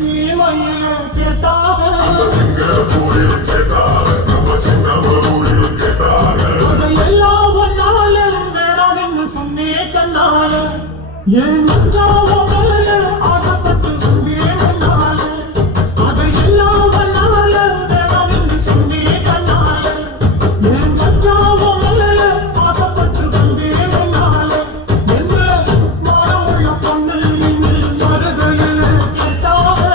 சீமையிலே கேட்டாக அதையெல்லாம் ஒன்னால வேணாம் என்று சொன்னே கண்ணால என் மஞ்சாவ மேல ஆசைப்பட்டு சொன்னே கண்ணால அதையெல்லாம் ஒன்னால வேணாம் என்று சொன்னே கண்ணால என் மஞ்சாவ மேல ஆசைப்பட்டு சொன்னே கண்ணால என்ன மாறவுள்ள பொண்ணு நின்று மருதையில கேட்டாக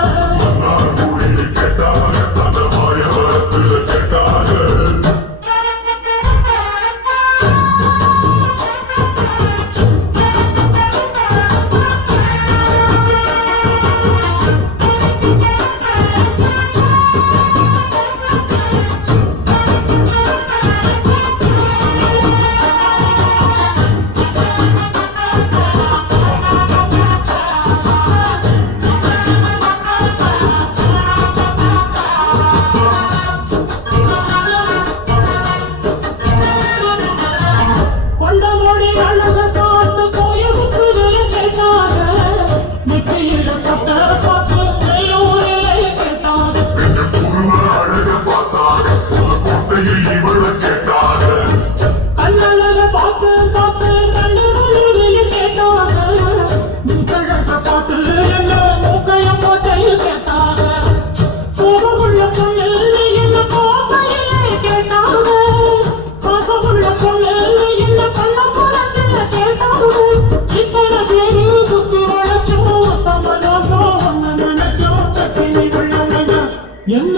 என்ன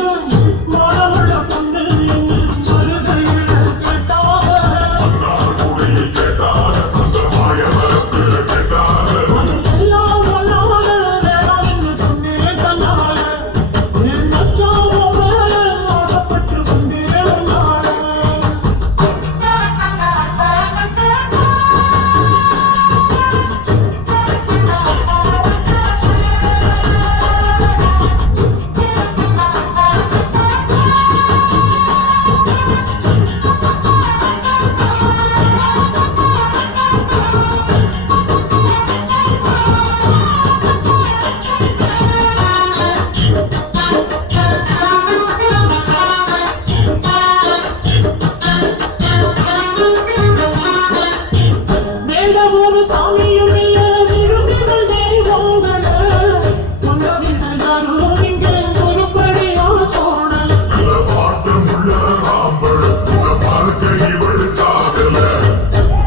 மாறவுள்ள பொண்ணு என்று மருதையில கேட்டாக அதையெல்லாம் ஒன்னால வேணாம் என்று சொன்னே கண்ணால என் மச்சாவ மேல ஆசைப்பட்டு வந்தே கண்ணால ஒரு சாமியும் இல்ல விரும்பிகள் தெய்வங்கள உணவின யாரும் இங்கே ஒருபடியா சோழல்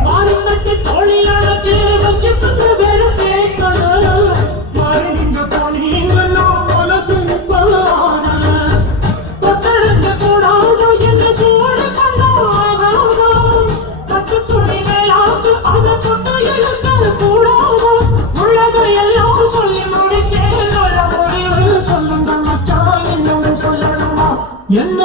மாறுபட்டு தோழில் அழைச்சு வச்சு தந்த வேலை சேர்க்கல மாறி நீங்க போனீங்கன்னா மனசு பலான தொட்டெடுக்க கூடாது என்று சூடு கொண்டாகாதோ பட்டு துணி மேலாக்கு அதை தொட்டு இழுக்க கூடாதோ உள்ளதை எல்லாம் சொல்லி முடிக்க சொல்ல முடிவு சொல்லுங்க மச்சான் என்னும் சொல்லணுமா என்ன